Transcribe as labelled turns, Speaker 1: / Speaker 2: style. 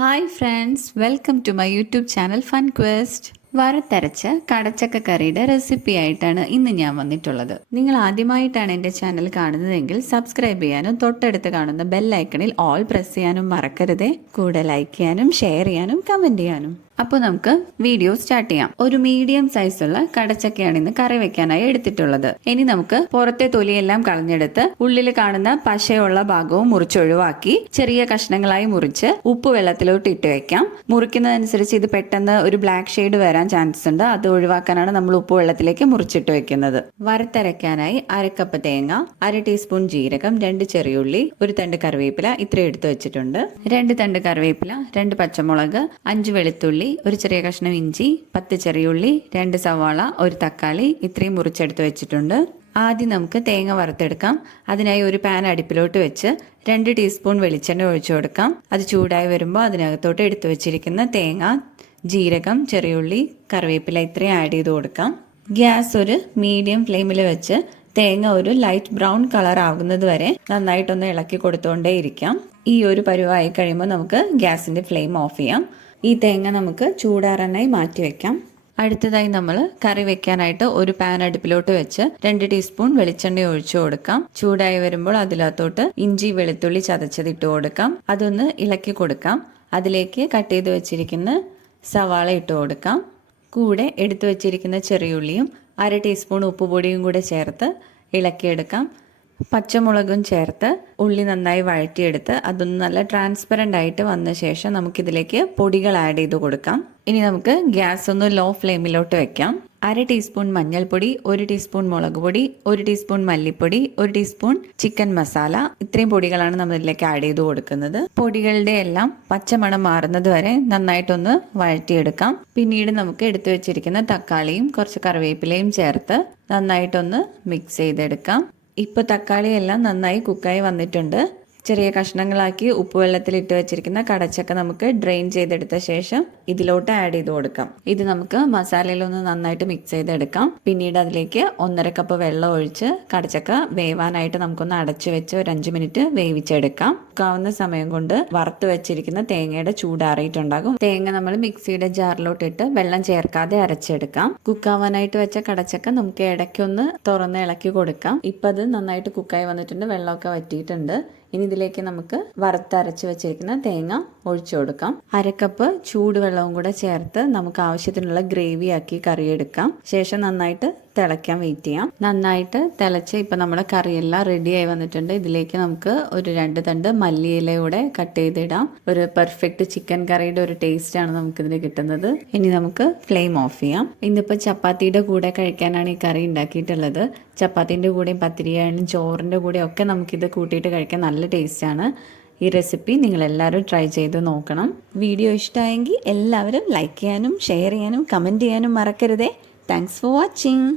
Speaker 1: hi friends welcome to my YouTube channel fun quest വറുത്തരച്ച കടച്ചക്ക കറിയുടെ റെസിപ്പി ആയിട്ടാണ് ഇന്ന് ഞാൻ വന്നിട്ടുള്ളത് നിങ്ങൾ ആദ്യമായിട്ടാണ് എൻ്റെ ചാനൽ കാണുന്നതെങ്കിൽ സബ്സ്ക്രൈബ് ചെയ്യാനും തൊട്ടടുത്ത് കാണുന്ന ബെല്ലൈക്കണിൽ ഓൾ പ്രസ് ചെയ്യാനും മറക്കരുതേ കൂടെ ലൈക്ക് ചെയ്യാനും ഷെയർ ചെയ്യാനും കമൻറ്റ് ചെയ്യാനും അപ്പോൾ നമുക്ക് വീഡിയോ സ്റ്റാർട്ട് ചെയ്യാം ഒരു മീഡിയം സൈസുള്ള കടച്ചക്കയാണ് ഇന്ന് കറി വെക്കാനായി എടുത്തിട്ടുള്ളത് ഇനി നമുക്ക് പുറത്തെ തൊലിയെല്ലാം കളഞ്ഞെടുത്ത് ഉള്ളിൽ കാണുന്ന പശയുള്ള ഭാഗവും മുറിച്ചൊഴിവാക്കി ചെറിയ കഷ്ണങ്ങളായി മുറിച്ച് ഉപ്പ് വെള്ളത്തിലോട്ട് ഇട്ട് വെക്കാം മുറിക്കുന്നതനുസരിച്ച് ഇത് പെട്ടെന്ന് ഒരു ബ്ലാക്ക് ഷെയ്ഡ് വരാൻ ചാൻസ് ഉണ്ട് അത് ഒഴിവാക്കാനാണ് നമ്മൾ ഉപ്പ് വെള്ളത്തിലേക്ക് മുറിച്ചിട്ട് വെക്കുന്നത് വറുത്തരയ്ക്കാനായി അരക്കപ്പ് തേങ്ങ അര ടീസ്പൂൺ ജീരകം രണ്ട് ചെറിയുള്ളി ഒരു തണ്ട് കറിവേപ്പില ഇത്ര എടുത്തു വെച്ചിട്ടുണ്ട് രണ്ട് തണ്ട് കറിവേപ്പില രണ്ട് പച്ചമുളക് അഞ്ച് വെളുത്തുള്ളി ഒരു ചെറിയ കഷ്ണം ഇഞ്ചി പത്ത് ചെറിയുള്ളി രണ്ട് സവാള ഒരു തക്കാളി ഇത്രയും മുറിച്ചെടുത്ത് വെച്ചിട്ടുണ്ട് ആദ്യം നമുക്ക് തേങ്ങ വറുത്തെടുക്കാം അതിനായി ഒരു പാൻ അടുപ്പിലോട്ട് വെച്ച് രണ്ട് ടീസ്പൂൺ വെളിച്ചെണ്ണ ഒഴിച്ചു കൊടുക്കാം അത് ചൂടായി വരുമ്പോൾ അതിനകത്തോട്ട് എടുത്തു വെച്ചിരിക്കുന്ന തേങ്ങ ജീരകം ചെറിയുള്ളി കറിവേപ്പില ഇത്രയും ആഡ് ചെയ്ത് കൊടുക്കാം ഗ്യാസ് ഒരു മീഡിയം ഫ്ലെയിമിൽ വെച്ച് തേങ്ങ ഒരു ലൈറ്റ് ബ്രൗൺ കളർ ആകുന്നത് വരെ നന്നായിട്ടൊന്ന് ഇളക്കി കൊടുത്തുകൊണ്ടേ ഇരിക്കാം ഈ ഒരു പരുവായി കഴിയുമ്പോൾ നമുക്ക് ഗ്യാസിന്റെ ഫ്ലെയിം ഓഫ് ചെയ്യാം ഈ തേങ്ങ നമുക്ക് ചൂടാറാനായി മാറ്റി വെക്കാം അടുത്തതായി നമ്മൾ കറി വെക്കാനായിട്ട് ഒരു പാൻ അടുപ്പിലോട്ട് വെച്ച് രണ്ട് ടീസ്പൂൺ വെളിച്ചെണ്ണ ഒഴിച്ചു കൊടുക്കാം ചൂടായി വരുമ്പോൾ അതിലകത്തോട്ട് ഇഞ്ചി വെളുത്തുള്ളി ചതച്ചത് ഇട്ട് കൊടുക്കാം അതൊന്ന് ഇളക്കി കൊടുക്കാം അതിലേക്ക് കട്ട് ചെയ്ത് വെച്ചിരിക്കുന്ന സവാള ഇട്ട് കൊടുക്കാം കൂടെ എടുത്തു വെച്ചിരിക്കുന്ന ചെറിയുള്ളിയും അര ടീസ്പൂൺ ഉപ്പുപൊടിയും കൂടെ ചേർത്ത് ഇളക്കിയെടുക്കാം പച്ചമുളകും ചേർത്ത് ഉള്ളി നന്നായി വഴറ്റിയെടുത്ത് അതൊന്ന് നല്ല ട്രാൻസ്പെറൻ്റ് ആയിട്ട് വന്ന ശേഷം നമുക്കിതിലേക്ക് പൊടികൾ ആഡ് ചെയ്ത് കൊടുക്കാം ഇനി നമുക്ക് ഗ്യാസ് ഒന്ന് ലോ ഫ്ലെയിമിലോട്ട് വെക്കാം അര ടീസ്പൂൺ മഞ്ഞൾപ്പൊടി ഒരു ടീസ്പൂൺ മുളക് പൊടി ഒരു ടീസ്പൂൺ മല്ലിപ്പൊടി ഒരു ടീസ്പൂൺ ചിക്കൻ മസാല ഇത്രയും പൊടികളാണ് നമ്മൾ ഇതിലേക്ക് ആഡ് ചെയ്ത് കൊടുക്കുന്നത് പൊടികളുടെ എല്ലാം പച്ചമണം മാറുന്നത് വരെ നന്നായിട്ടൊന്ന് വഴറ്റിയെടുക്കാം പിന്നീട് നമുക്ക് എടുത്തു വെച്ചിരിക്കുന്ന തക്കാളിയും കുറച്ച് കറിവേപ്പിലയും ചേർത്ത് നന്നായിട്ടൊന്ന് മിക്സ് ചെയ്തെടുക്കാം ഇപ്പോൾ തക്കാളിയെല്ലാം നന്നായി കുക്കായി വന്നിട്ടുണ്ട് ചെറിയ കഷ്ണങ്ങളാക്കി ഉപ്പുവെള്ളത്തിൽ ഇട്ട് വെച്ചിരിക്കുന്ന കടച്ചക്ക നമുക്ക് ഡ്രെയിൻ ചെയ്തെടുത്ത ശേഷം ഇതിലോട്ട് ആഡ് ചെയ്ത് കൊടുക്കാം ഇത് നമുക്ക് മസാലയിലൊന്ന് നന്നായിട്ട് മിക്സ് ചെയ്തെടുക്കാം പിന്നീട് അതിലേക്ക് ഒന്നര കപ്പ് വെള്ളം ഒഴിച്ച് കടച്ചക്ക വേവാനായിട്ട് നമുക്കൊന്ന് അടച്ചു വെച്ച് ഒരു അഞ്ച് മിനിറ്റ് വേവിച്ചെടുക്കാം കാവുന്ന സമയം കൊണ്ട് വറുത്ത് വെച്ചിരിക്കുന്ന തേങ്ങയുടെ ചൂടാറിയിട്ടുണ്ടാകും തേങ്ങ നമ്മൾ മിക്സിയുടെ ജാറിലോട്ട് ഇട്ട് വെള്ളം ചേർക്കാതെ അരച്ചെടുക്കാം കുക്കാവാനായിട്ട് വെച്ച കടച്ചക്ക നമുക്ക് ഇടയ്ക്കൊന്ന് തുറന്ന് ഇളക്കി കൊടുക്കാം ഇപ്പം അത് നന്നായിട്ട് കുക്കായി വന്നിട്ടുണ്ട് വെള്ളമൊക്കെ വറ്റിയിട്ടുണ്ട് ഇനി ഇതിലേക്ക് നമുക്ക് വറുത്തരച്ച് വെച്ചിരിക്കുന്ന തേങ്ങ ഒഴിച്ചു കൊടുക്കാം അരക്കപ്പ് ചൂടുവെള്ളവും കൂടെ ചേർത്ത് നമുക്ക് ആവശ്യത്തിനുള്ള ഗ്രേവി ആക്കി കറിയെടുക്കാം ശേഷം നന്നായിട്ട് തിളയ്ക്കാൻ വെയിറ്റ് ചെയ്യാം നന്നായിട്ട് തിളച്ച് ഇപ്പം നമ്മുടെ കറിയെല്ലാം റെഡിയായി വന്നിട്ടുണ്ട് ഇതിലേക്ക് നമുക്ക് ഒരു രണ്ട് തണ്ട് മല്ലിയിലയൂടെ കട്ട് ചെയ്തിടാം ഒരു പെർഫെക്റ്റ് ചിക്കൻ കറിയുടെ ഒരു ടേസ്റ്റ് നമുക്ക് നമുക്കിതിൽ കിട്ടുന്നത് ഇനി നമുക്ക് ഫ്ലെയിം ഓഫ് ചെയ്യാം ഇന്നിപ്പോൾ ചപ്പാത്തിയുടെ കൂടെ കഴിക്കാനാണ് ഈ കറി ഉണ്ടാക്കിയിട്ടുള്ളത് ചപ്പാത്തിൻ്റെ കൂടെയും പത്തിരിയായാലും ചോറിൻ്റെ കൂടെയും ഒക്കെ നമുക്കിത് കൂട്ടിയിട്ട് കഴിക്കാൻ നല്ല ടേസ്റ്റ് ആണ് ഈ റെസിപ്പി നിങ്ങൾ എല്ലാവരും ട്രൈ ചെയ്ത് നോക്കണം വീഡിയോ ഇഷ്ടമായെങ്കിൽ എല്ലാവരും ലൈക്ക് ചെയ്യാനും ഷെയർ ചെയ്യാനും കമൻറ്റ് ചെയ്യാനും മറക്കരുതേ താങ്ക്സ് ഫോർ വാച്ചിങ്